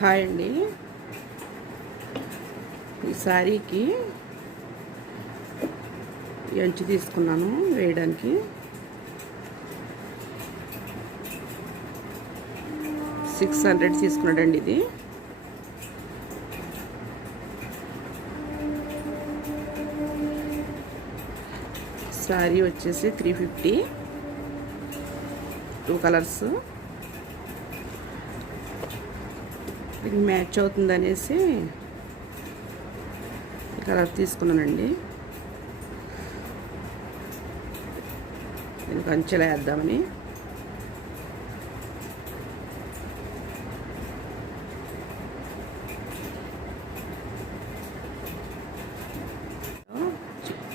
Hi అండి ఈ శారీకి ఈ తీసుకున్నాను వేయడానికి. సిక్స్ హండ్రెడ్ తీసుకున్నాడండి ఇది. శారీ వచ్చేసి త్రీ ఫిఫ్టీ. Two colours. ఇది మ్యాచ్ అవుతుంది అనేసి కలర్ తీసుకున్నానండి. దీనికి అంచెలా వేద్దామని.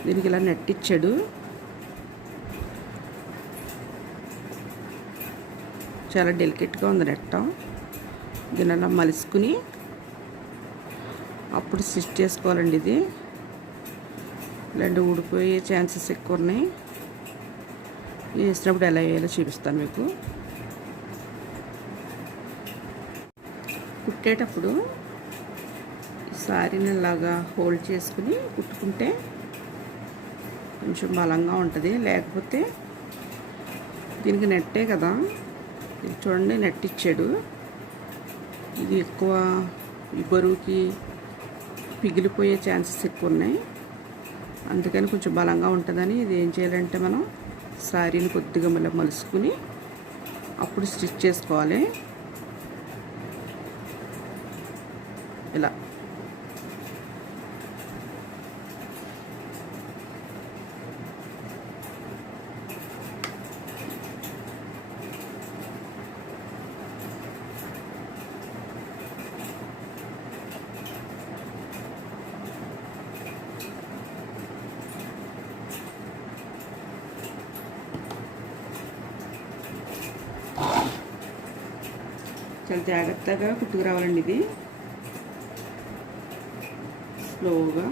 దీనికి ఇలా నెట్టిచ్చాడు. చాలా డెలికేట్గా ఉంది నెట్టం. దీని మలుసుకుని అప్పుడు స్టిచ్ చేసుకోవాలండి ఇది. ఇలాంటి ఊడిపోయే ఛాన్సెస్ ఎక్కువ ఉన్నాయి. వేసినప్పుడు ఎలా వేయాలో చూపిస్తాను మీకు. కుట్టేటప్పుడు సారీని ఇలాగా హోల్డ్ చేసుకుని కుట్టుకుంటే కొంచెం బలంగా ఉంటుంది. లేకపోతే దీనికి నెట్టే కదా. ఇది చూడండి నెట్ ఇచ్చాడు. ఇది ఎక్కువ ఈ బరువుకి పిగిలిపోయే ఛాన్సెస్ ఎక్కువ ఉన్నాయి అందుకని కొంచెం బలంగా ఉంటుందని ఇది ఏం చేయాలంటే మనం శారీని కొద్దిగా మళ్ళీ మలుసుకుని అప్పుడు స్టిచ్ చేసుకోవాలి. ఇలా. చాలా జాగ్రత్తగా కుట్టుకురావాలండి ఇది. స్లోగా